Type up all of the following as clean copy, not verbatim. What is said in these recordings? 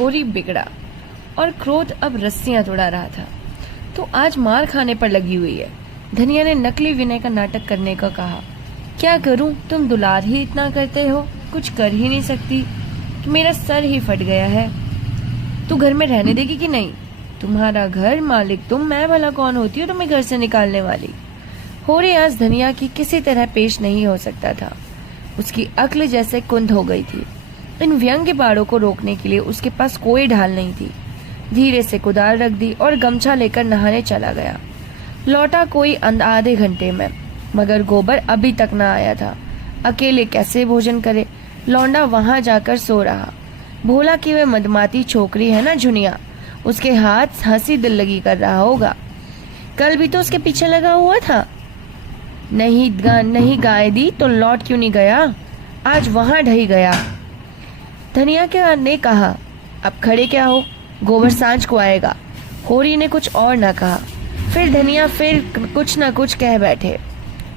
होरी बिगड़ा और क्रोध अब रस्सियां तोड़ा रहा था। तो आज मार खाने पर लगी हुई है। धनिया ने नकली विनय का नाटक करने का कहा। क्या करूं, तुम दुलार ही इतना करते हो, कुछ कर ही नहीं सकती। तो मेरा सर ही फट गया है। तू घर में रहने देगी कि नहीं? तुम्हारा घर मालिक तुम, मैं भला कौन होती हूँ तुम्हें घर से निकालने वाली। होरी आज धनिया की किसी तरह पेश नहीं हो सकता था। उसकी अक्ल जैसे कुंद हो गई थी। इन व्यंग्य बाड़ों को रोकने के लिए उसके पास कोई ढाल नहीं थी। धीरे से कुदाल रख दी और गमछा लेकर नहाने चला गया। लौटा कोई आधे घंटे में, मगर गोबर अभी तक न आया था। अकेले कैसे भोजन करे? लौंडा वहां जाकर सो रहा। भोला की वह मदमाती छोकरी है ना झुनिया, उसके हाथ हंसी दिल लगी कर रहा होगा। कल भी तो उसके पीछे लगा हुआ था। नहीं गाय दी तो लौट क्यों नहीं गया? आज वहां ढही गया। धनिया ने कहा, अब खड़े क्या हो, गोबर सांझ को आएगा। होरी ने कुछ और न कहा। फिर धनिया कुछ न कुछ कह बैठे।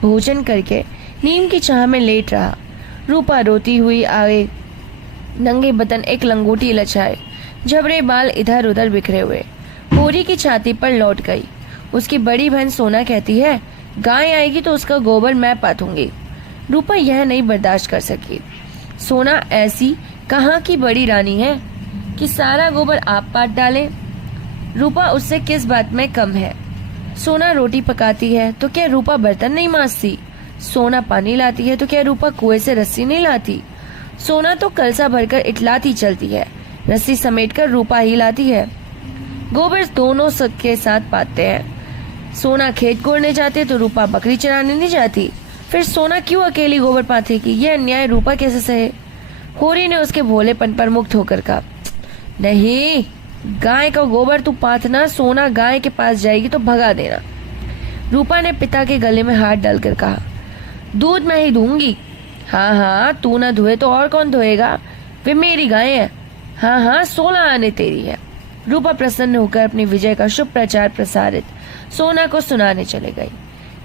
भोजन करके नीम की छाह में लेट रहा। रूपा रोती हुई आए, नंगे बदन एक लंगोटी लचाए, झबरे बाल इधर उधर बिखरे हुए होरी की छाती पर लौट गई। उसकी बड़ी बहन सोना कहती है, गाय आएगी तो उसका गोबर मैं पाथूंगी। रूपा यह नहीं बर्दाश्त कर सकी। सोना ऐसी कहाँ की बड़ी रानी है कि सारा गोबर आप पात डालें? रूपा उससे किस बात में कम है? सोना रोटी पकाती है तो क्या रूपा बर्तन नहीं मांजती? सोना पानी लाती है तो क्या रूपा कुएं से रस्सी नहीं लाती? सोना तो कलसा भरकर इटलाती चलती है, रस्सी समेटकर रूपा ही लाती है। गोबर दोनों सबके साथ पाते हैं। सोना खेत कोड़ने जाते तो रूपा बकरी चराने नहीं जाती। फिर सोना क्यों अकेली गोबर पाथेगी? यह अन्याय रूपा कैसे सहे? होरी ने उसके भोलेपन पर मुक्त होकर कहा, नहीं, गाय का गोबर तू पाथना, सोना गाय के पास जाएगी तो भगा देना। रूपा ने पिता के गले में हाथ डालकर कहा, दूध मैं ही दूंगी। हाँ हाँ, तू ना धोए तो और कौन धोएगा? वे मेरी गाय है। हाँ हाँ, 16 आने तेरी है। रूपा प्रसन्न होकर अपनी विजय का शुभ प्रचार प्रसारित सोना को सुनाने चले गई।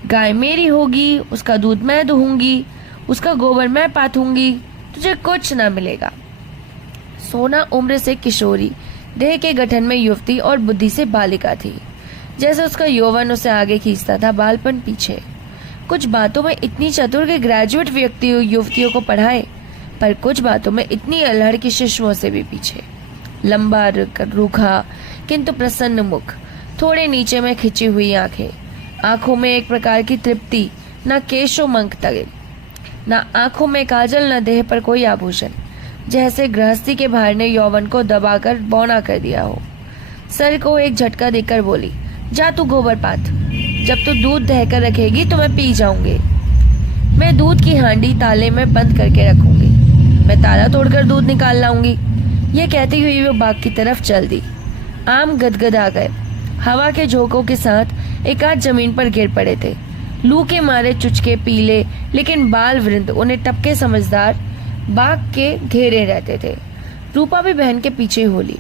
गाय मेरी होगी, उसका दूध मैं दूंगी, उसका गोबर मैं पाथूंगी, तुझे कुछ ना मिलेगा। सोना उम्र से किशोरी, देह के गठन में युवती और बुद्धि से बालिका थी। जैसे उसका यौवन उसे आगे खींचता था, बालपन पीछे। कुछ बातों में इतनी चतुर कि ग्रेजुएट युवतियों को पढ़ाए, पर कुछ बातों में इतनी अल्हड़ की शिशुओं से भी पीछे। लंबा रूखा किंतु प्रसन्न मुख, थोड़े नीचे में खिंची हुई आंखों में एक प्रकार की तृप्ति, न केशो मंक तगे, न आंखों में काजल, न देह पर कोई आभूषण। जैसे गृहस्थी के भार ने यौवन को दबाकर बौना कर दिया हो। सर को एक झटका देकर बोली, जा तू गोबर पात, जब तू दूध दहकर रखेगी तो मैं पी जाऊंगी। मैं दूध की हांडी ताले में बंद करके रखूंगी, मैं ताला तोड़कर दूध निकाल लाऊंगी। यह कहती हुई वो बाग की तरफ चल दी। आम गदगद आ गए, हवा के झोंकों के साथ एक आध जमीन पर गिर पड़े थे। लू के मारे चुचके पीले लेकिन बाल वृंद उन्हें टपके समझदार बाग के घेरे रहते थे। रूपा भी बहन के पीछे होली।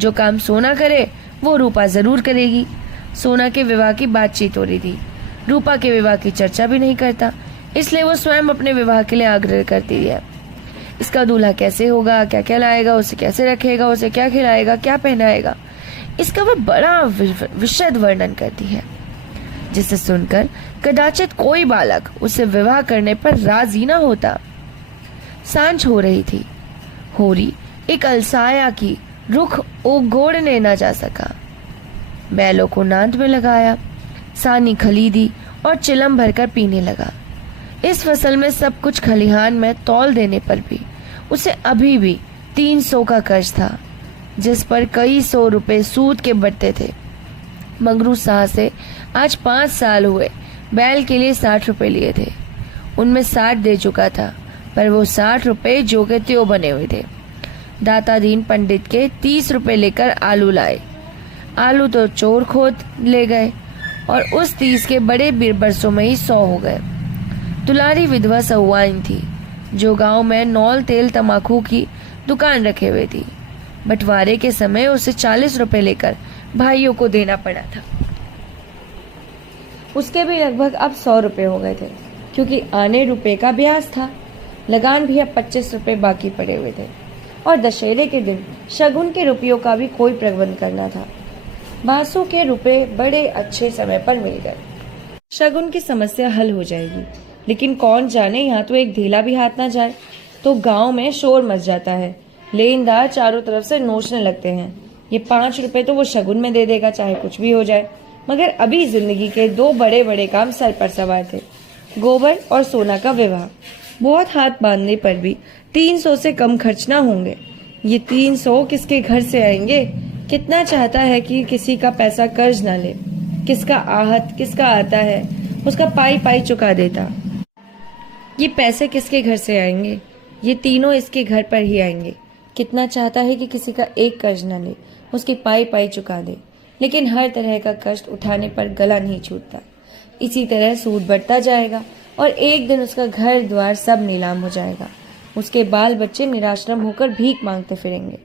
जो काम सोना करे वो रूपा जरूर करेगी। सोना के विवाह की बातचीत हो रही थी। रूपा के विवाह की चर्चा भी नहीं करता, इसलिए वो स्वयं अपने विवाह के लिए आग्रह करती है। इसका दूल्हा कैसे होगा, क्या क्या लाएगा, उसे कैसे रखेगा, उसे क्या खिलाएगा, क्या पहनाएगा, इसका वह बड़ा विशद वर्णन करती है, जिसे सुनकर कदाचित कोई बालक उसे विवाह करने पर राजी न होता। सांझ हो रही थी। होरी एक अलसाया की रुख ओगोड़ने न जा सका। बैलों को नांद में लगाया, सानी खलीदी और चिलम भरकर पीने लगा। इस फसल में सब कुछ खलिहान में तौल देने पर भी उसे अभी भी 300 का कर्ज था, जिस पर कई 100 रुपए सूद के बढ़ते थे। मंगरू शाह से आज 5 साल हुए बैल के लिए 60 रुपए लिए थे। उनमें 60 दे चुका था, पर वो 60 रुपए जो के त्यों बने हुए थे। दाता दीन पंडित के 30 रुपए लेकर आलू लाए। आलू तो चोर खोद ले गए और उस 30 के बड़े बरसों में ही 100 हो गए। दुलारी विधवा सहुआइन थी, जो गांव में नौल तेल तमाकू की दुकान रखे हुए थी। बंटवारे के समय उसे 40 रुपए लेकर भाइयों को देना पड़ा था। उसके भी लगभग अब 100 रुपए हो गए थे, क्योंकि आने रुपए का ब्याज था। लगान भी अब 25 रुपए बाकी पड़े हुए थे। और दशहरे के दिन शगुन के रुपयों का भी कोई प्रबंध करना था। बासु के रुपए बड़े अच्छे समय पर मिल गए। शगुन की समस्या हल हो जाएगी, लेकिन कौन जाने यहाँ तो एक ढीला भी हाथ ना जाए तो गांव में शोर मच जाता है। लेनदार चारों तरफ से नोचने लगते हैं। ये 5 रुपए तो वो शगुन में दे देगा, चाहे कुछ भी हो जाए। मगर अभी जिंदगी के 2 बड़े बड़े काम सर पर सवार थे, गोबर और सोना का विवाह। बहुत हाथ बांधने पर भी 300 से कम खर्च ना होंगे। ये 300 किसके घर से आएंगे? कितना चाहता है कि किसी का पैसा कर्ज ना ले। किसका आहत किसका आता है उसका पाई पाई चुका देता। ये पैसे किसके घर से आएंगे? ये तीनों इसके घर पर ही आएंगे। कितना चाहता है कि किसी का एक कर्ज न ले, उसकी पाई पाई चुका दे। लेकिन हर तरह का कष्ट उठाने पर गला नहीं छूटता। इसी तरह सूद बढ़ता जाएगा और एक दिन उसका घर द्वार सब नीलाम हो जाएगा। उसके बाल बच्चे निराश्रम होकर भीख मांगते फिरेंगे।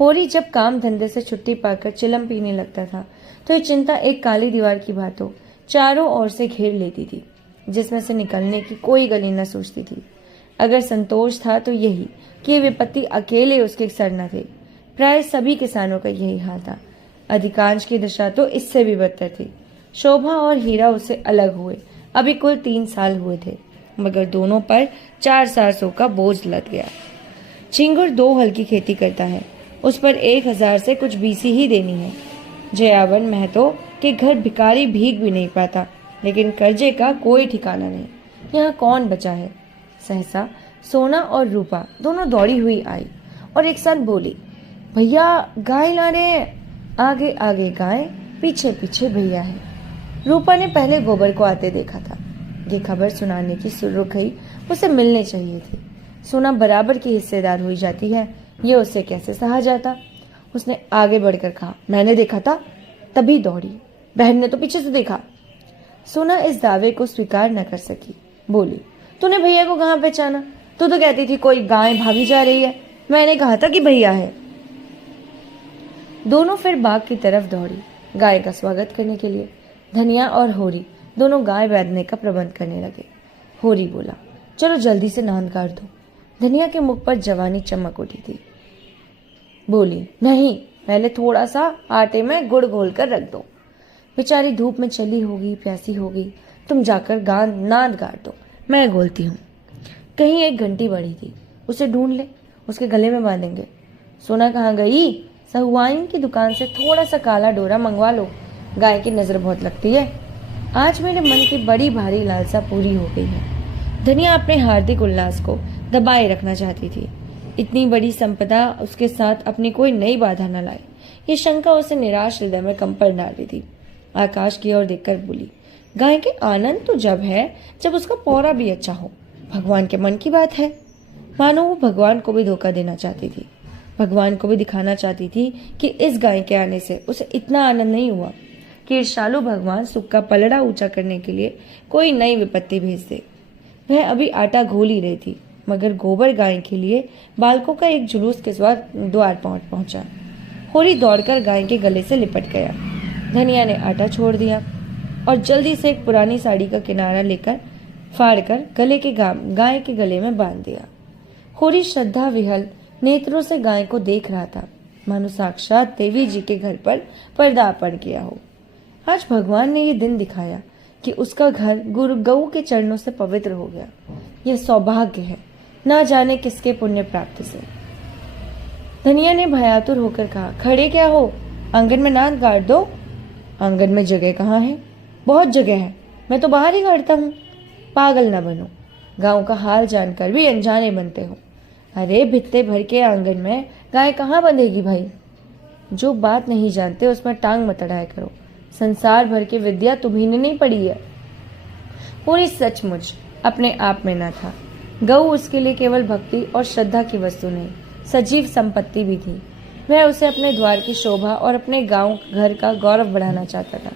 होरी जब काम धंधे से छुट्टी पाकर चिलम पीने लगता था तो ये चिंता एक काली दीवार की भांति चारों ओर से घेर लेती थी, जिसमें से निकलने की कोई गली न सूझती थी। अगर संतोष था तो यही कि विपत्ति अकेले उसके सर न थे। प्राय सभी किसानों का यही हाल था। अधिकांश की दशा तो इससे भी बदतर थी। शोभा और हीरा उससे अलग हुए अभी कुल 3 साल हुए थे, मगर दोनों पर 4 सरसों का बोझ लद गया। चिंगुर 2 हल की खेती करता है, उस पर 1000 से कुछ बीसी ही देनी है। जयावन महतो के घर भिखारी भीख भी नहीं पाता, लेकिन कर्जे का कोई ठिकाना नहीं। यहाँ कौन बचा है? सहसा सोना और रूपा दोनों दौड़ी हुई आई और एक साथ बोली, भैया गाय ला रहे हैं। आगे आगे गाय, पीछे पीछे भैया है। रूपा ने पहले गोबर को आते देखा था। ये खबर सुनाने की सुरुख गई, उसे मिलने चाहिए थी। सोना बराबर की हिस्सेदार हुई जाती है, ये उससे कैसे सहा जाता। उसने आगे बढ़कर कहा, मैंने देखा था, तभी दौड़ी। बहन ने तो पीछे से देखा। सोना इस दावे को स्वीकार न कर सकी। बोली, तूने भैया को कहाँ पहचाना? तू तो कहती थी कोई गाय भागी जा रही है। मैंने कहा था कि भैया है। दोनों फिर बाग की तरफ दौड़ी, गाय का स्वागत करने के लिए। धनिया और होरी दोनों गाय बांधने का प्रबंध करने लगे। होरी बोला, चलो जल्दी से नांद काट दो। धनिया के मुख पर जवानी चमक उठी थी। बोली, नहीं, पहले थोड़ा सा आटे में गुड़ घोल कर रख दो। बेचारी धूप में चली होगी, प्यासी होगी। तुम जाकर नांद काट दो, मैं घोलती हूँ। कहीं एक घंटी बड़ी थी, उसे ढूंढ ले, उसके गले में बांधेंगे। सोना कहाँ गई? सहुआइन की दुकान से थोड़ा सा काला डोरा मंगवा लो, गाय की नजर बहुत लगती है। आज मेरे मन की बड़ी भारी लालसा पूरी हो गई है। धनिया अपने हार्दिक उल्लास को दबाए रखना चाहती थी। इतनी बड़ी संपदा उसके साथ अपनी कोई नई बाधा न लाए, ये शंका उसे निराश हृदय में कंपन डाली थी। आकाश की ओर देखकर बोली, गाय के आनंद तो जब है जब उसका पौरा भी अच्छा हो। भगवान के मन की बात है। मानो वो भगवान को भी धोखा देना चाहती थी। भगवान को भी दिखाना चाहती थी कि इस गाय के आने से उसे इतना आनंद नहीं हुआ कि ईर्षालु भगवान सुख का पलड़ा ऊंचा करने के लिए कोई नई विपत्ति भेज दे। वह अभी आटा घोल ही रही थी, मगर गोबर गाय के लिए बालकों का एक जुलूस के द्वार पहुंचा। होरी दौड़कर गाय के गले से लिपट गया। धनिया ने आटा छोड़ दिया और जल्दी से एक पुरानी साड़ी का किनारा लेकर फाड़कर गाय के गले में बांध दिया। होरी श्रद्धा विहल नेत्रों से गाय को देख रहा था, मानो साक्षात देवी जी के घर पर पर्दा पड़ गया हो। आज भगवान ने ये दिन दिखाया कि उसका घर गुरु गऊ के चरणों से पवित्र हो गया। यह सौभाग्य है, ना जाने किसके पुण्य प्राप्ति से। धनिया ने भयातुर होकर कहा, खड़े क्या हो, आंगन में नांद गाड़ दो। आंगन में जगह कहाँ है? बहुत जगह है, मैं तो बाहर ही गाड़ता हूँ। पागल न बनो, गांव का हाल जानकर भी अनजाने बनते हो। अरे भित्ते भर के आंगन में गाय कहाँ बंधेगी भाई? जो बात नहीं जानते उसमें टांग मत अड़ाया करो। संसार भर की विद्या तुम्ही ने नहीं पढ़ी है। पूरी सचमुच अपने आप में न था। गऊ उसके लिए केवल भक्ति और श्रद्धा की वस्तु नहीं, सजीव संपत्ति भी थी। वह उसे अपने द्वार की शोभा और अपने गांव घर का गौरव बढ़ाना चाहता था।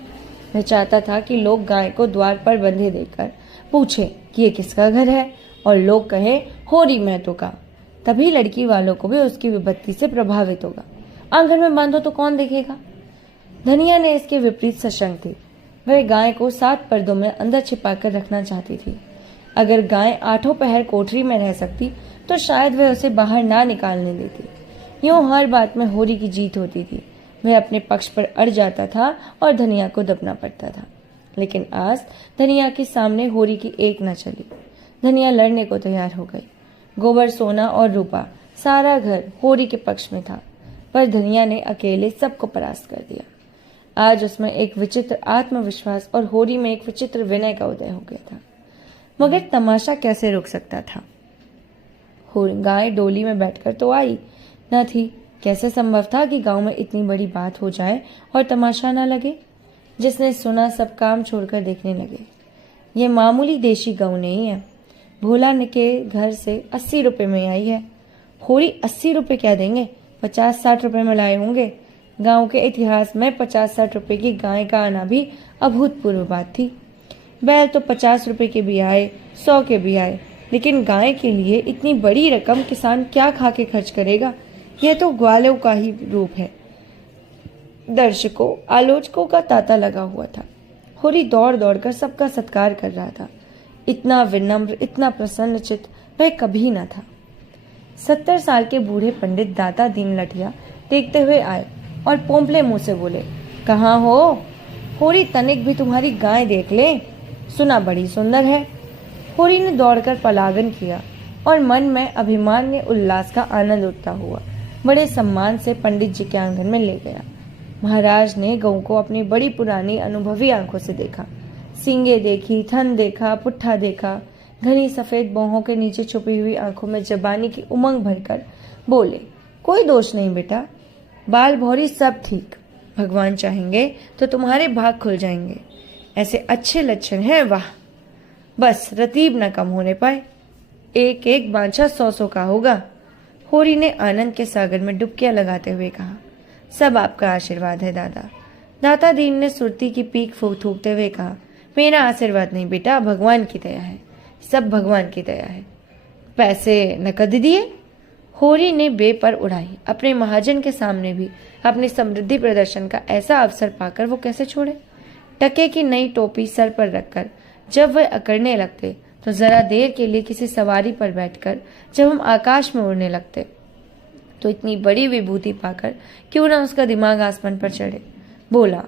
वह चाहता था कि लोग गाय को द्वार पर बंधे देखकर पूछे कि ये किसका घर है, और लोग कहे होरी महतो का। तभी लड़की वालों को भी उसकी विपत्ति से प्रभावित होगा। आंगन में बांधो तो कौन देखेगा? धनिया ने इसके विपरीत सशंक थी। वह गाय को 7 पर्दों में अंदर छिपाकर रखना चाहती थी। अगर गाय 8 पहर कोठरी में रह सकती तो शायद वह उसे बाहर ना निकालने देती, यूं हर बात में होरी की जीत होती थी। वह अपने पक्ष पर अड़ जाता था और धनिया को दबना पड़ता था। लेकिन आज धनिया के सामने होरी की एक न चली। धनिया लड़ने को तैयार हो गई। गोबर, सोना और रूपा, सारा घर होरी के पक्ष में था, पर धनिया ने अकेले सबको परास्त कर दिया। आज उसमें एक विचित्र आत्मविश्वास और होरी में एक विचित्र विनय का उदय हो गया था। मगर तमाशा कैसे रुक सकता था? गाय डोली में बैठकर तो आई न थी। कैसे संभव था कि गांव में इतनी बड़ी बात हो जाए और तमाशा न लगे? जिसने सुना सब काम छोड़कर देखने लगे। ये मामूली देशी गऊ नहीं है। भोला के घर से 80 रुपए में आई है। होरी 80 रुपए क्या देंगे? 50-60 रुपए में लाए होंगे। गांव के इतिहास में 50-60 रुपए की गाय का आना भी अभूतपूर्व बात थी। बैल तो 50 रुपए के भी आए, 100 के भी आए, लेकिन गाय के लिए इतनी बड़ी रकम किसान क्या खा के खर्च करेगा? यह तो ग्वालों का ही रूप है। दर्शकों, आलोचकों का तांता लगा हुआ था। होरी दौड़ दौड़ कर सबका सत्कार कर रहा था। इतना विनम्र, इतना प्रसन्न चित्त वह कभी न था। 70 साल के बूढ़े पंडित दाता दीन लठिया देखते हुए आए और पोंपले मुंह से बोले, कहाँ हो? होरी तनिक भी तुम्हारी गाय देख ले, सुना बड़ी सुंदर है। होरी ने दौड़कर पलायन किया और मन में अभिमान्य उल्लास का आनंद उठता हुआ बड़े सम्मान से पंडित जी के आंगन में ले गया। महाराज ने गऊ को अपनी बड़ी पुरानी अनुभवी आंखों से देखा। सींगे देखी, थन देखा, पुट्ठा देखा। घनी सफेद बाहों के नीचे छुपी हुई आंखों में जबानी की उमंग भरकर बोले, कोई दोष नहीं बेटा, बाल भौरी सब ठीक। भगवान चाहेंगे तो तुम्हारे भाग खुल जाएंगे। ऐसे अच्छे लक्षण हैं, वाह! बस रतीब न कम होने पाए। एक एक बांछा 100-100 का होगा। होरी ने आनंद के सागर में डुबकियां लगाते हुए कहा, सब आपका आशीर्वाद है दादा। दाता दीन ने सुरती की पीक थूकते हुए कहा, मेरा आशीर्वाद नहीं बेटा, भगवान की दया है, सब भगवान की दया है। पैसे नकद दिए? होरी ने बेपर उड़ाई। अपने महाजन के सामने भी अपनी समृद्धि प्रदर्शन का ऐसा अवसर पाकर वो कैसे छोड़े? टके की नई टोपी सर पर रखकर जब वह अकड़ने लगते तो जरा देर के लिए किसी सवारी पर बैठकर जब हम आकाश में उड़ने लगते तो इतनी बड़ी विभूति पाकर क्यों ना उसका दिमाग आसमान पर चढ़े। बोला,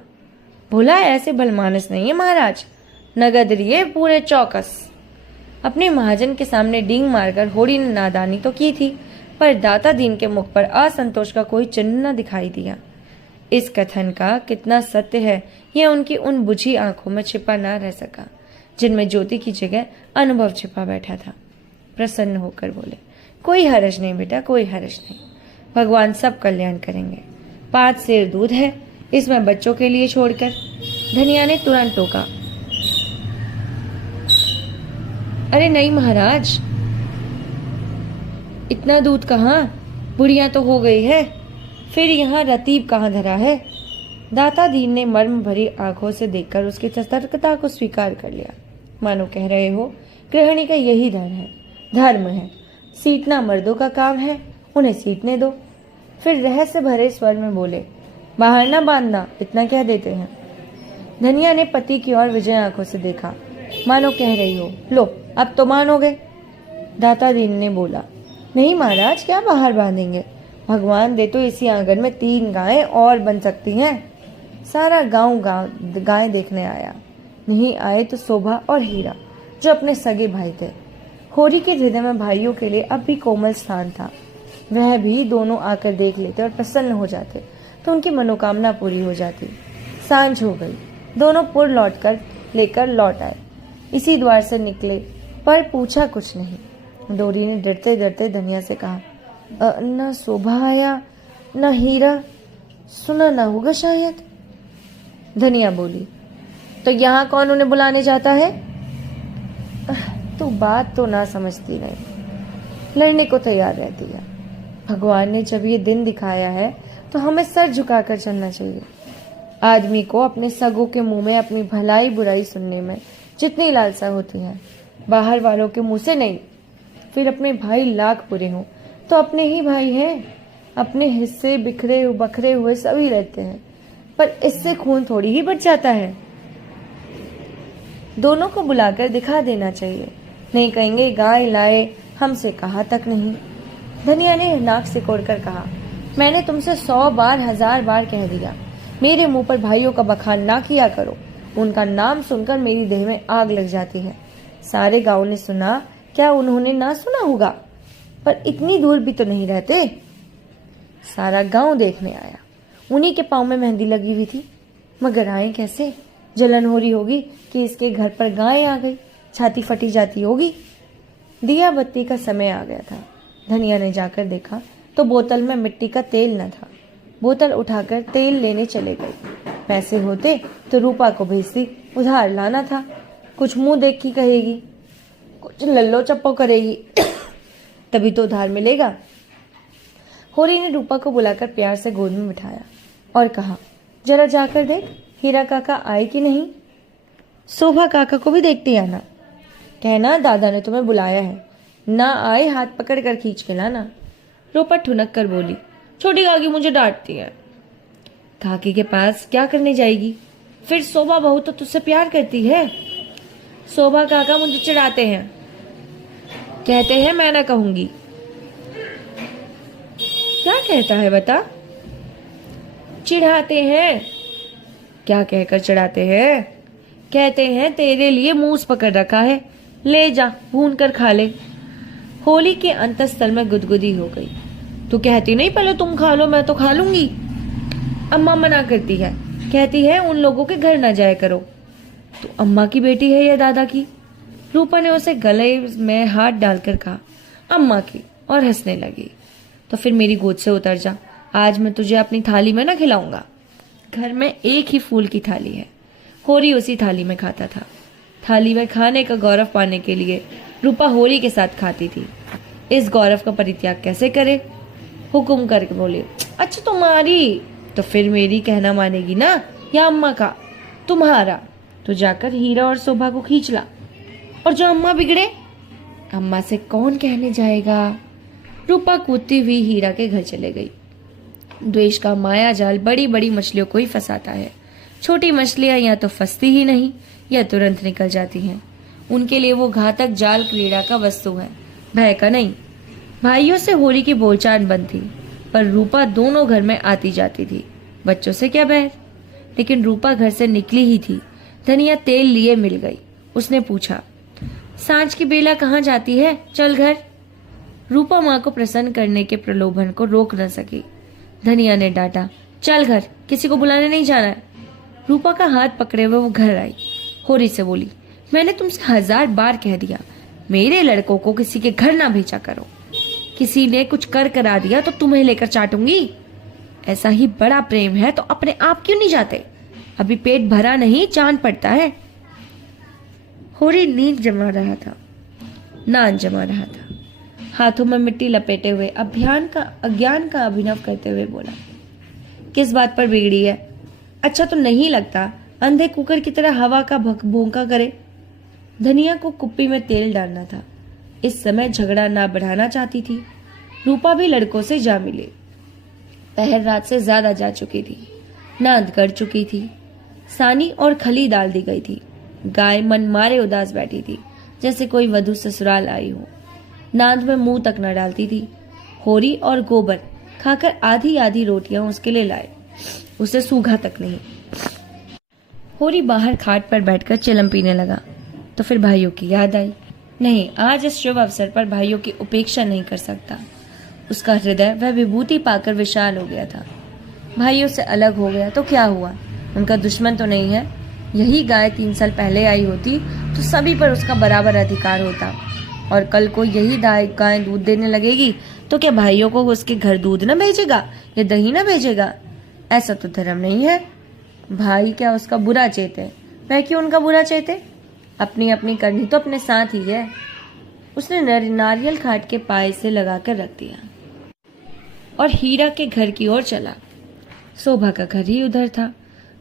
भोला ऐसे भलमानस नहीं है महाराज, नगद रिए पूरे चौकस। अपने महाजन के सामने डींग मारकर होरी ने नादानी तो की थी, पर दाता दीन के मुख पर असंतोष का कोई चिन्ह न दिखाई दिया। इस कथन का कितना सत्य है यह उनकी उन बुझी आंखों में छिपा न रह सका, जिनमें ज्योति की जगह अनुभव छिपा बैठा था। प्रसन्न होकर बोले, कोई हर्ज नहीं बेटा, कोई हर्ज नहीं, भगवान सब कल्याण करेंगे। 5 सेर दूध है, इसमें बच्चों के लिए छोड़कर। धनिया ने तुरंत टोका, अरे नहीं महाराज, इतना दूध कहाँ, बुढ़िया तो हो गई है, फिर यहाँ रतीब कहाँ धरा है? दाता दीन ने मर्म भरी आंखों से देखकर उसकी सतर्कता को स्वीकार कर लिया, मानो कह रहे हो, गृहिणी का यही धर्म है, सीटना मर्दों का काम है, उन्हें सीटने दो। फिर रहस्य भरे स्वर में बोले, बाहर ना बांधना, इतना कह देते हैं। धनिया ने पति की ओर विजय आंखों से देखा, मानो कह रही हो, लो अब तो मानोगे। दाता दीन ने बोला, नहीं महाराज, क्या बाहर बांधेंगे, भगवान दे तो इसी आंगन में 3 गायें और बन सकती हैं। सारा गांव गाय देखने आया, नहीं आए तो शोभा और हीरा जो अपने सगे भाई थे। होरी के हृदय में भाइयों के लिए अब भी कोमल स्थान था। वह भी दोनों आकर देख लेते और प्रसन्न हो जाते तो उनकी मनोकामना पूरी हो जाती। सांझ हो गई, दोनों पुर लेकर लौट आए। इसी द्वार से निकले, पर पूछा कुछ नहीं। डोरी ने डरते डरते धनिया से कहा, न शोभा आया न हीरा, सुना न होगा शायद। धनिया बोली, तो यहाँ कौन उन्हें बुलाने जाता है? तू बात तो ना समझती नहीं, लड़ने को तैयार रहती है। भगवान ने जब ये दिन दिखाया है तो हमें सर झुकाकर चलना चाहिए। आदमी को अपने सगों के मुंह में अपनी भलाई बुराई सुनने में जितनी लालसा होती है, बाहर वालों के मुंह से नहीं। फिर अपने भाई लाख बुरे हों तो अपने ही भाई हैं। अपने हिस्से बखरे हुए सभी रहते हैं, पर इससे खून थोड़ी ही बच जाता है। दोनों को बुलाकर दिखा देना चाहिए, नहीं कहेंगे गाय लाए, हमसे कहा तक नहीं। धनिया ने नाक सिकोड़कर कहा, मैंने तुमसे 100 बार 1000 बार कह दिया, मेरे मुंह पर भाइयों का बखान ना किया करो। उनका नाम सुनकर मेरी देह में आग लग जाती है। सारे गांव ने सुना, क्या उन्होंने ना सुना होगा? पर इतनी दूर भी तो नहीं रहते। सारा गांव देखने आया। उन्हीं के पाँव में मेहंदी लगी हुई थी, मगर आए कैसे? जलन हो रही होगी कि इसके घर पर गाय आ गई, छाती फटी जाती होगी। दिया बत्ती का समय आ गया था। धनिया ने जाकर देखा तो बोतल में मिट्टी का तेल न था। बोतल उठाकर तेल लेने चले गई। पैसे होते तो रूपा को भेजती, उधार लाना था। कुछ मुंह देख की कहेगी, कुछ लल्लो चप्पो करेगी तभी तो उधार मिलेगा। होरी ने रूपा को बुलाकर प्यार से गोद में बिठाया और कहा, जरा जाकर देख हीरा काका आए कि नहीं। शोभा काका को भी देखती आना। कहना दादा ने तुम्हें बुलाया है, ना आए हाथ पकड़ कर खींच के लाना। रूपा ठुनक कर बोली, छोटी काकी मुझे डांटती है। काकी के पास क्या करने जाएगी? फिर शोभा बहू तो तुझसे प्यार करती है। शोभा काका मुझे चिढ़ाते हैं, कहते हैं मैं ना कहूंगी। क्या कहता है बता? चिढ़ाते हैं। क्या कहकर चिढ़ाते हैं? कहते हैं तेरे लिए मूस पकड़ रखा है, ले जा भून कर खा ले। होली के अंतस्थल में गुदगुदी हो गई। तू कहती नहीं पहले तुम खा लो, मैं तो खा लूंगी। अम्मा मना करती है, कहती है उन लोगों के घर ना जाया करो। तो अम्मा की बेटी है या दादा की? रूपा ने उसे गले में हाथ डालकर कहा, अम्मा की, और हंसने लगी। तो फिर मेरी गोद से उतर जा, आज मैं तुझे अपनी थाली में ना खिलाऊंगा। घर में एक ही फूल की थाली है, होरी उसी थाली में खाता था। थाली में खाने का गौरव पाने के लिए रूपा होरी के साथ खाती थी। इस गौरव का परित्याग कैसे करे? हुक्म करके बोले, अच्छा तुम्हारी, तो फिर मेरी कहना मानेगी ना, या अम्मा का? तुम्हारा। तो जाकर हीरा और शोभा को खींच ला, और जो अम्मा बिगड़े, अम्मा से कौन कहने जाएगा? रूपा कूदती हुई हीरा के घर चले गई। द्वेष का माया जाल बड़ी बड़ी मछलियों को ही फंसाता है। छोटी मछलियां या तो फंसती ही नहीं या तुरंत निकल जाती हैं। उनके लिए वो घातक जाल क्रीड़ा का वस्तु है, भय का नहीं। भाइयों से होली की बोलचाल बंद थी, पर रूपा दोनों घर में आती जाती थी। बच्चों से क्या बैर? लेकिन रूपा घर से निकली ही थी, धनिया तेल लिए मिल गई। उसने पूछा, सांझ की बेला कहाँ जाती है, चल घर। रूपा माँ को प्रसन्न करने के प्रलोभन को रोक न सकी। धनिया ने डांटा, चल घर, किसी को बुलाने नहीं जाना है। रूपा का हाथ पकड़े हुए वो घर आई। होरी से बोली, मैंने तुमसे 1000 बार कह दिया, मेरे लड़कों को किसी के घर ना भेजा करो। किसी ने कुछ कर करा दिया तो तुम्हें लेकर चाटूंगी। ऐसा ही बड़ा प्रेम है तो अपने आप क्यों नहीं जाते? अभी पेट भरा नहीं, चांद पड़ता है। होरी नींद जमा रहा था, नान जमा रहा था। हाथों में मिट्टी लपेटे हुए अज्ञान का अभिनव करते हुए बोला, किस बात पर बिगड़ी है? अच्छा तो नहीं लगता अंधे कुकर की तरह हवा का भोंका करे। धनिया को कुप्पी में तेल डालना था। इस समय झगड़ा ना बढ़ाना चाहती थी। रूपा भी लड़कों से जा मिली। पहर रात से ज्यादा जा चुकी थी, नाद कर चुकी थी। सानी और खली डाल दी गई थी। गाय मन मारे उदास बैठी थी, जैसे कोई वधू ससुराल आई हो। नाद में मुंह तक न डालती थी। होरी और गोबर खाकर आधी आधी रोटियां उसके लिए लाए, उसे सूखा तक नहीं। होरी बाहर खाट पर बैठकर चिलम पीने लगा तो फिर भाइयों की याद आई। नहीं, आज इस शुभ अवसर पर भाइयों की उपेक्षा नहीं कर सकता। उसका हृदय वह विभूति पाकर विशाल हो गया था। भाइयों से अलग हो गया तो क्या हुआ? उनका दुश्मन तो नहीं है। यही गाय 3 साल पहले आई होती तो सभी पर उसका बराबर अधिकार होता, और कल को यही गाय दूध देने लगेगी तो क्या भाइयों को उसके घर दूध न भेजेगा या दही न भेजेगा? ऐसा तो धर्म नहीं है। भाई क्या उसका बुरा चेते? वह क्यों उनका बुरा चेते? अपनी अपनी करनी तो अपने साथ ही है। उसने नारियल खाट के पाए से लगाकर रख दिया और हीरा के घर की ओर चला। शोभा का घर ही उधर था।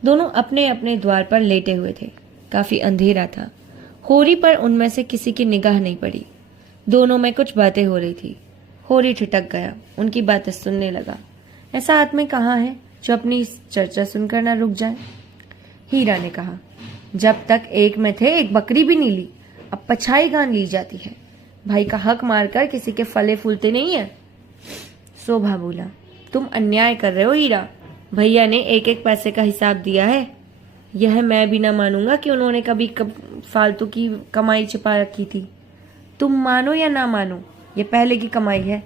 दोनों अपने अपने द्वार पर लेटे हुए थे। काफी अंधेरा था। होरी पर उनमें से किसी की निगाह नहीं पड़ी। दोनों में कुछ बातें हो रही थी। होरी ठिठक गया, उनकी बातें सुनने लगा। ऐसा आदमी कहाँ है जो अपनी चर्चा सुनकर ना रुक जाए? हीरा ने कहा, जब तक एक में थे एक बकरी भी नहीं ली, अब पछाई गान ली जाती है। भाई का हक मारकर किसी के फले फूलते नहीं है। शोभा बोला, तुम अन्याय कर रहे हो हीरा। भैया ने एक एक पैसे का हिसाब दिया है। यह मैं भी ना मानूंगा कि उन्होंने कभी फालतू की कमाई छिपा रखी थी। तुम मानो या ना मानो, ये पहले की कमाई है।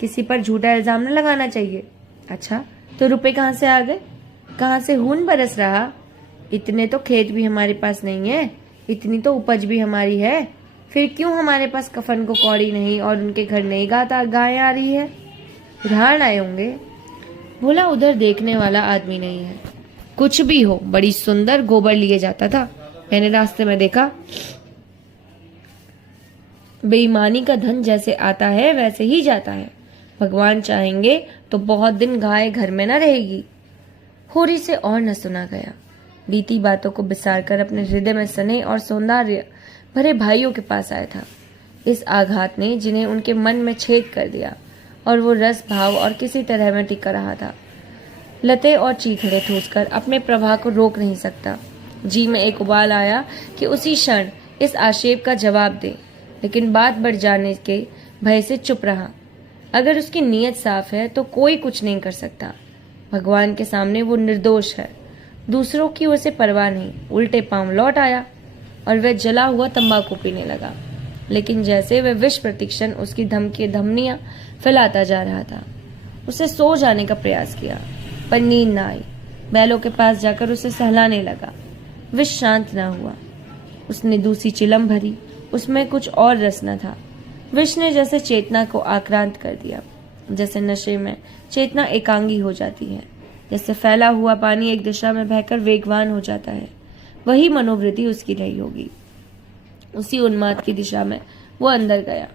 किसी पर झूठा इल्जाम न लगाना चाहिए। अच्छा, तो रुपए कहाँ से आ गए? कहाँ से खून बरस रहा? इतने तो खेत भी हमारे पास नहीं है, इतनी तो उपज भी हमारी है। फिर क्यों हमारे पास कफन को कौड़ी नहीं और उनके घर नहीं गाय आ रही है? उधार आए होंगे। बोला, उधर देखने वाला आदमी नहीं है। कुछ भी हो, बड़ी सुंदर गोबर लिए जाता था, मैंने रास्ते में देखा। बेईमानी का धन जैसे आता है वैसे ही जाता है। भगवान चाहेंगे तो बहुत दिन गाय घर में न रहेगी। होरी से और न सुना गया। बीती बातों को बिसार कर अपने हृदय में सने और सौंदर्य भरे भाइयों के पास आया था। इस आघात ने जिन्हें उनके मन में छेद कर दिया और वो रस भाव और किसी तरह में टिका रहा था। लते और चीखड़े ठूसकर अपने प्रवाह को रोक नहीं सकता। जी में एक उबाल आया कि उसी क्षण इस आक्षेप का जवाब दे, लेकिन बात बढ़ जाने के भय से चुप रहा। अगर उसकी नीयत साफ है तो कोई कुछ नहीं कर सकता। भगवान के सामने वो निर्दोष है। दूसरों की उसे परवाह नहीं। उल्टे पांव लौट आया और वह जला हुआ तंबाकू पीने लगा, लेकिन जैसे वह विष प्रतिक्षण उसकी धमनियां फैलाता जा रहा था। उसे सो जाने का प्रयास किया, पर नींद न आई। बैलों के पास जाकर उसे सहलाने लगा। विष शांत न हुआ। उसने दूसरी चिलम भरी, उसमें कुछ और रस न था। विष ने जैसे चेतना को आक्रांत कर दिया। जैसे नशे में चेतना एकांगी हो जाती है, जैसे फैला हुआ पानी एक दिशा में बहकर वेगवान हो जाता है, वही मनोवृत्ति उसकी रही होगी। उसी उन्माद की दिशा में वो अंदर गया।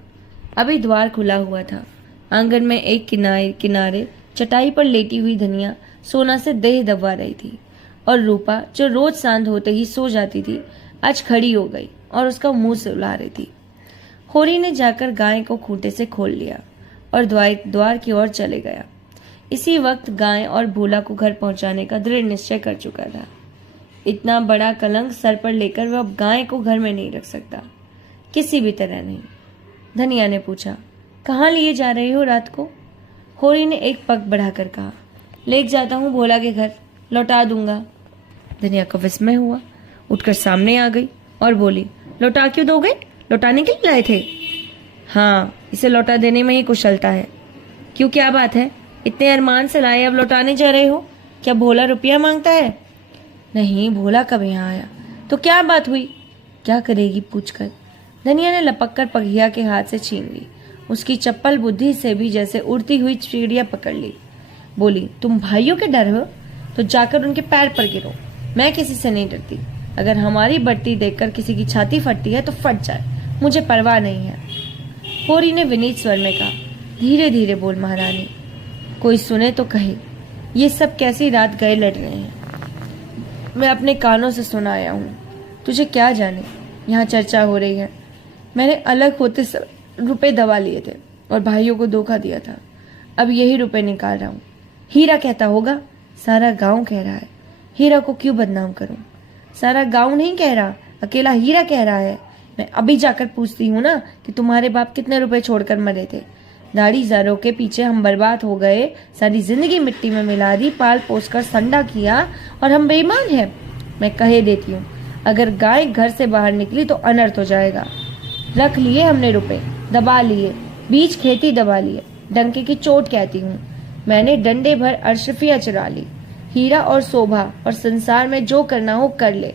अभी द्वार खुला हुआ था। आंगन में एक किनारे चटाई पर लेटी हुई धनिया सोना से देह दबा रही थी, और रूपा, जो रोज सांझ होते ही सो जाती थी, आज खड़ी हो गई और उसका मुंह सुला रही थी। होरी ने जाकर गाय को खूंटे से खोल लिया और द्वार की ओर चले गया। इसी वक्त गाय और भोला को घर पहुंचाने का दृढ़ निश्चय कर चुका था। इतना बड़ा कलंक सर पर लेकर वह अब गाय को घर में नहीं रख सकता, किसी भी तरह नहीं। धनिया ने पूछा, कहाँ लिए जा रहे हो रात को? होरी ने एक पग बढ़ाकर कहा, ले जाता हूँ भोला के घर, लौटा दूंगा। धनिया को विस्मय हुआ, उठकर सामने आ गई और बोली, लौटा क्यों दोगे? लौटाने के लिए लाए थे? हाँ, इसे लौटा देने में ही कुशलता है। क्यों, क्या बात है? इतने अरमान से लाए, अब लौटाने जा रहे हो? क्या भोला रुपया मांगता है? नहीं, भोला कब यहाँ आया? तो क्या बात हुई? क्या करेगी पूछकर? धनिया ने लपक कर पघिया के हाथ से छीन ली। उसकी चप्पल बुद्धि से भी जैसे उड़ती हुई चिड़िया पकड़ ली। बोली, तुम भाइयों के डर हो तो जाकर उनके पैर पर गिरो। मैं किसी से नहीं डरती। अगर हमारी बढ़ती देखकर किसी की छाती फटती है तो फट जाए, मुझे परवाह नहीं है। होरी ने विनीत स्वर में कहा, धीरे धीरे बोल महारानी, कोई सुने तो कहे ये सब कैसी रात गए लड़ रहे हैं। मैं अपने कानों से सुना आया हूँ, तुझे क्या जाने। यहाँ चर्चा हो रही है, मैंने अलग होते रुपए दबा लिए थे और भाइयों को धोखा दिया था। अब यही रुपए निकाल रहा हूँ। हीरा कहता होगा, सारा गांव कह रहा है। हीरा को क्यों बदनाम करूं? सारा गांव नहीं कह रहा, अकेला हीरा कह रहा है। मैं अभी जाकर पूछती हूँ ना कि तुम्हारे बाप कितने रुपए छोड़कर मरे थे। दाढ़ीदारों के पीछे हम बर्बाद हो गए, सारी जिंदगी मिट्टी में मिला दी, पाल पोस कर संडा किया, और हम बेईमान हैं। मैं कहे देती हूँ, अगर गाय घर से बाहर निकली तो अनर्थ हो जाएगा। रख लिए हमने रुपए, दबा लिए, बीज खेती दबा लिए। डंके की चोट कहती हूँ, मैंने डंडे भर अशरफिया चुरा ली। हीरा और शोभा और संसार में जो करना हो कर ले,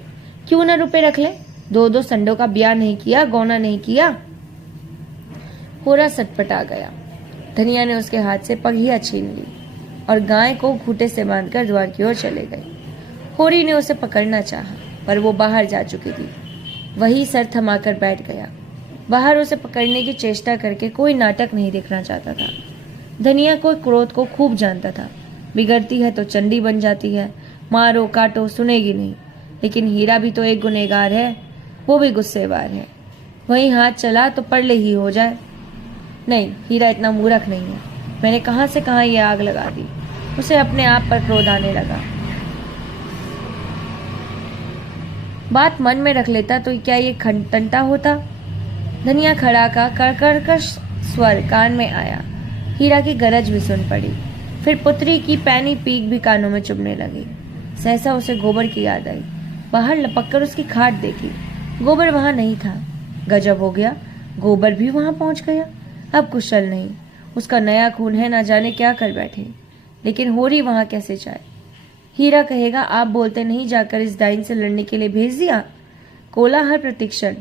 क्यों ना रुपए रख ले। 2-2 संडों का ब्याह नहीं किया, गौना नहीं किया। होरा सटपटा गया। धनिया ने उसके हाथ से पघिया छीन ली और गाय को खूंटे से बांधकर द्वार की ओर चले गए। होरी ने उसे पकड़ना चाहा, पर वो बाहर जा चुकी थी। वही सर थमाकर बैठ गया। बाहर उसे पकड़ने की चेष्टा करके कोई नाटक नहीं देखना चाहता था। धनिया को क्रोध को खूब जानता था। बिगड़ती है तो चंडी बन जाती है, मारो काटो सुनेगी नहीं। लेकिन हीरा भी तो एक गुनहगार है, वो भी गुस्सेवार है। वहीं हाथ चला तो परले ही हो जाए। नहीं, हीरा इतना मूर्ख नहीं है। मैंने कहां से कहां ये आग लगा दी। उसे अपने आप पर क्रोध आने लगा। बात मन में रख लेता तो क्या ये टंटा होता? धनिया खड़ा का कड़कड़ स्वर कान में आया। हीरा की गरज भी सुन पड़ी। फिर पुत्री की पैनी पीक भी कानों में चुभने लगी। सहसा उसे गोबर की याद आई। बाहर लपककर उसकी खाट देखी, गोबर वहां नहीं था। गजब हो गया, गोबर भी वहां पहुंच गया। अब कुशल नहीं, उसका नया खून है, ना जाने क्या कर बैठे। लेकिन होरी वहां कैसे जाए? हीरा कहेगा आप बोलते नहीं जाकर इस डाइन से लड़ने के लिए भेज दिया। कोलाहल प्रतिक्षण।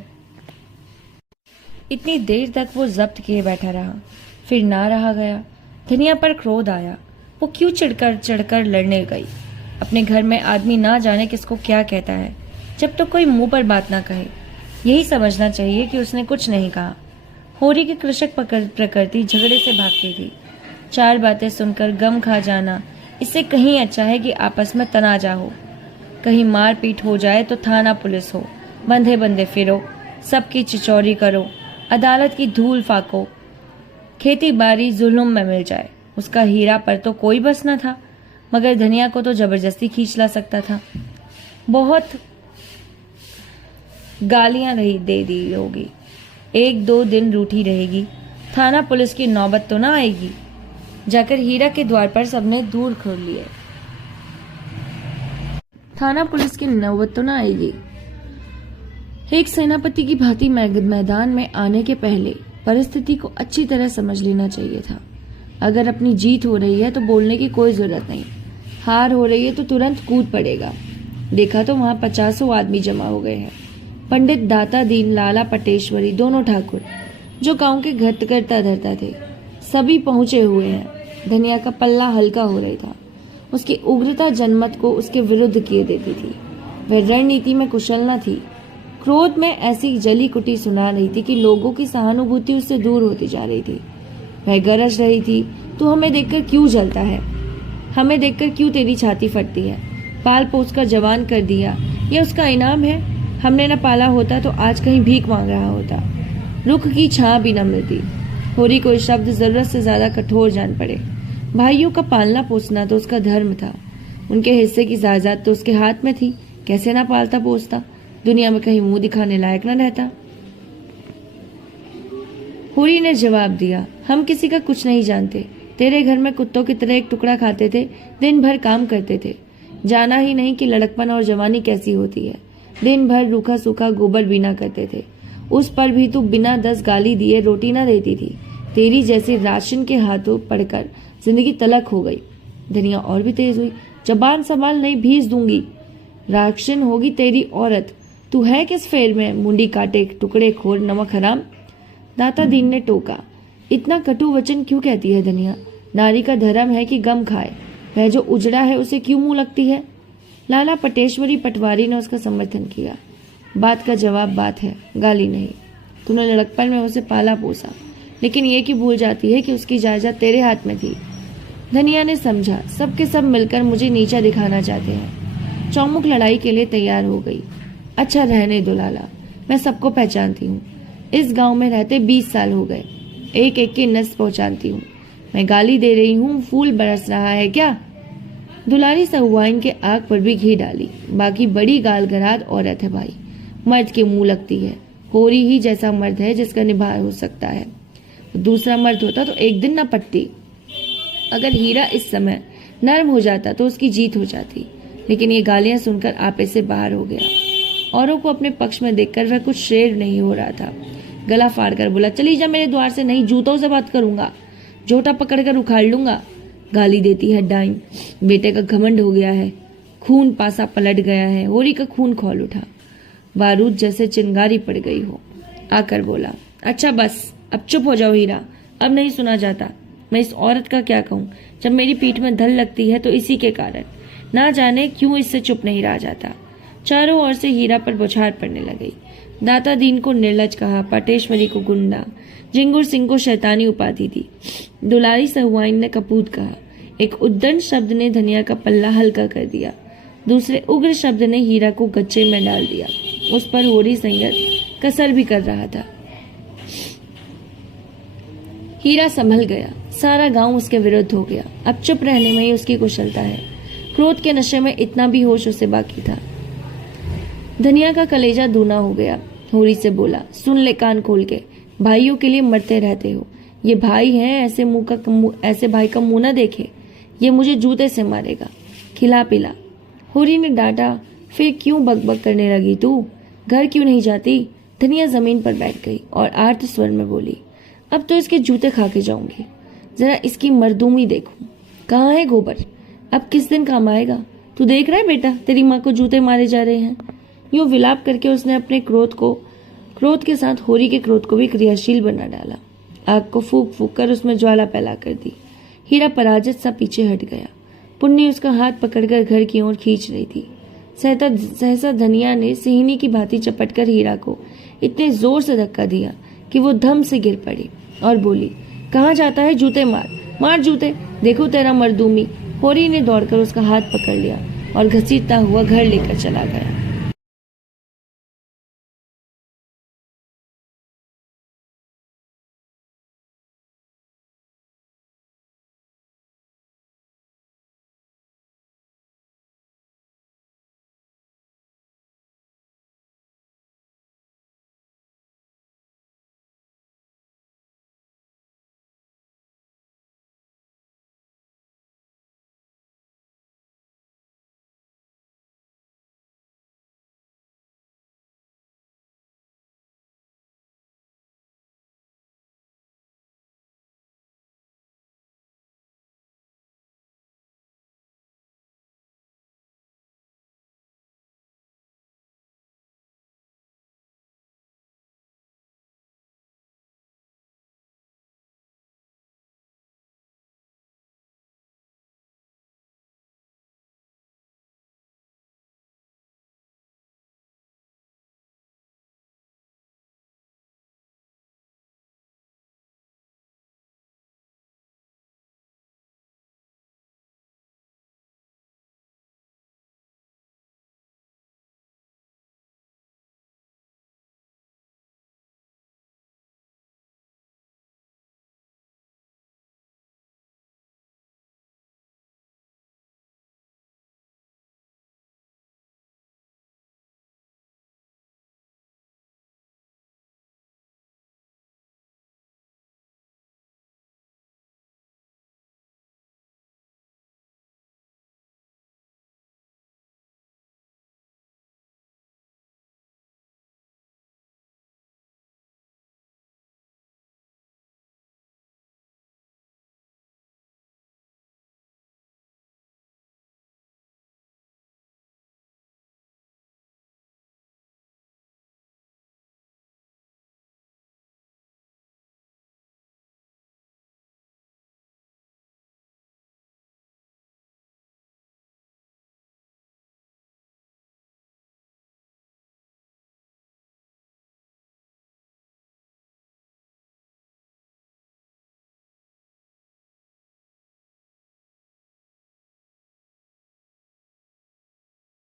इतनी देर तक वो जब्त किए बैठा रहा, फिर ना रहा गया। धनिया पर क्रोध आया। वो क्यों चिढ़कर चढ़कर लड़ने गई? अपने घर में आदमी ना जाने किसको क्या कहता है, जब तो कोई मुंह पर बात ना कहे। यही समझना चाहिए कि उसने कुछ नहीं कहा। होरी की कृषक प्रकृति झगड़े से भागती थी। चार बातें सुनकर गम खा जाना इससे कहीं अच्छा है कि आपस में तनाजा हो। कहीं मार पीट हो जाए तो थाना पुलिस हो, बंधे बंधे फिरो, सबकी चिचौरी करो, अदालत की धूल फाको, खेती बाड़ी जुल्म में मिल जाए। उसका हीरा पर तो कोई बस न था, मगर धनिया को तो जबरदस्ती खींच ला सकता था। बहुत गालियां दे दी होगी, एक दो दिन रूठी रहेगी, थाना पुलिस की नौबत तो ना आएगी। जाकर हीरा के द्वार पर सबने दूर खोल लिए। थाना पुलिस की नौबत तो ना आएगी। एक सेनापति की भांति मैदान में आने के पहले परिस्थिति को अच्छी तरह समझ लेना चाहिए था। अगर अपनी जीत हो रही है तो बोलने की कोई जरूरत नहीं, हार हो रही है तो तुरंत कूद पड़ेगा। देखा तो वहां 50 आदमी जमा हो गए हैं। पंडित दाता दीन, लाला पटेश्वरी, दोनों ठाकुर जो गांव के घटकर्ता धरता थे, सभी पहुंचे हुए हैं। धनिया का पल्ला हल्का हो रहा था। उसकी उग्रता जनमत को उसके विरुद्ध किए देती थी। वह रणनीति में कुशल न थी। क्रोध में ऐसी जली कुटी सुना रही थी कि लोगों की सहानुभूति उससे दूर होती जा रही थी। वह गरज रही थी, तू हमें देखकर क्यों जलता है? हमें देखकर क्यों तेरी छाती फटती है? पाल पोस कर जवान कर दिया, यह उसका इनाम है। हमने न पाला होता तो आज कहीं भीख मांग रहा होता, रुख की छां भी न मिलती। होरी को शब्द जरूरत से ज्यादा कठोर जान पड़े। भाइयों का पालना पोसना तो उसका धर्म था। उनके हिस्से की जायदाद तो उसके हाथ में थी। कैसे ना पालता पोसता, दुनिया में कहीं मुंह दिखाने लायक न रहता। होरी ने जवाब दिया, हम किसी का कुछ नहीं जानते। तेरे घर में कुत्तों की तरह एक टुकड़ा खाते थे, दिन भर काम करते थे। जाना ही नहीं कि लड़कपन और जवानी कैसी होती है। दिन भर रूखा सूखा गोबर बीना करते थे, उस पर भी तू बिना 10 गाली दिए रोटी न देती थी। तेरी जैसी राशन के हाथों पड़कर जिंदगी तलक हो गई। धनिया और भी तेज हुई, जबान संभाल, नहीं भीज दूंगी। राक्षन होगी तेरी औरत। तू है किस फेर में, मुंडी काटे टुकड़े खोर नमक हराम। दाता दीन ने टोका, इतना कटु वचन क्यों कहती है धनिया? नारी का धर्म है कि गम खाए, वह जो उजड़ा है उसे क्यों मुंह लगती है? लाला पटेश्वरी पटवारी ने उसका समर्थन किया। बात का जवाब बात है, गाली नहीं। तूने लड़कपन में उसे पाला पोसा, लेकिन ये कि भूल जाती है कि उसकी जायदाद तेरे हाथ में थी। धनिया ने समझा, सबके सब मिलकर मुझे नीचा दिखाना चाहते हैं। चौमुख लड़ाई के लिए तैयार हो गई। अच्छा रहने दो लाला, मैं सबको पहचानती हूँ। इस गांव में रहते 20 साल हो गए, एक एक की नस पहचानती हूँ। मैं गाली दे रही हूँ, फूल बरस रहा है क्या? दुलारी सहुआइन के आग पर भी घी डाली। बाकी बड़ी गालगराद औरत है भाई, मर्द के मुंह लगती है। होरी ही जैसा मर्द है जिसका निभाव हो सकता है। दूसरा मर्द होता तो एक दिन न पटती। अगर हीरा इस समय नर्म हो जाता तो उसकी जीत हो जाती, लेकिन ये गालियां सुनकर आपे से बाहर हो गया। औरों को अपने पक्ष में देखकर वह कुछ शेर नहीं हो रहा था। गला फाड़कर बोला, चली जा मेरे द्वार से, नहीं जूतों से बात करूंगा, जोटा पकड़कर उखाड़ लूंगा। गाली देती है डाइन, बेटे का घमंड हो गया है, खून पासा पलट गया है। होरी का खून खौल उठा, बारूद जैसे चिंगारी पड़ गई हो। आकर बोला, अच्छा बस अब चुप हो जाओ हीरा, अब नहीं सुना जाता। मैं इस औरत का क्या कहूँ, जब मेरी पीठ में धल लगती है तो इसी के कारण। ना जाने क्यों इससे चुप नहीं रहा जाता। चारों ओर से हीरा पर बौछार पड़ने लगी। दाता दीन को निर्लज कहा, पटेश्वरी को गुंडा, जिंगुर सिंह को शैतानी उपाधि दी। दुलारी सहुआइन ने कपूत कहा। एक उद्दंड शब्द ने धनिया का पल्ला हल्का कर दिया। दूसरे उग्र शब्द ने हीरा को गच्चे में डाल दिया। उस पर होरी संयत कसर भी कर रहा था। हीरा संभल गया। सारा गांव उसके विरुद्ध हो गया। अब चुप रहने में ही उसकी कुशलता है। क्रोध के नशे में इतना भी होश उसे बाकी था। धनिया का कलेजा दूना हो गया। होरी से बोला, सुन ले कान खोल के, भाइयों के लिए मरते रहते हो। ये भाई हैं, ऐसे भाई का मुंह न देखे। ये मुझे जूते से मारेगा, खिला पिला। होरी ने डांटा। फिर क्यों बकबक करने लगी तू? घर क्यों नहीं जाती? धनिया जमीन पर बैठ गई और आर्त स्वर में बोली, अब तो इसके जूते खा के जाऊंगी। जरा इसकी मर्दूमी देखूं। कहाँ है गोबर? अब किस दिन काम आएगा? तू देख रहा है बेटा, तेरी माँ को जूते मारे जा रहे हैं। यूं विलाप करके उसने अपने क्रोध के साथ होरी के क्रोध को भी क्रियाशील बना डाला। आग को फूक फूक कर उसमें ज्वाला पैदा कर दी। हीरा पराजित सा पीछे हट गया। पुन्नी उसका हाथ पकड़कर घर की ओर खींच रही थी। सहसा धनिया ने सिहनी की भांति चपटकर हीरा को इतने जोर से धक्का दिया कि वो धम से गिर पड़ी और बोली, कहाँ जाता है? जूते मार, मार जूते, देखो तेरा मर्दूमी। होरी ने दौड़कर उसका हाथ पकड़ लिया और घसीटता हुआ घर लेकर चला गया।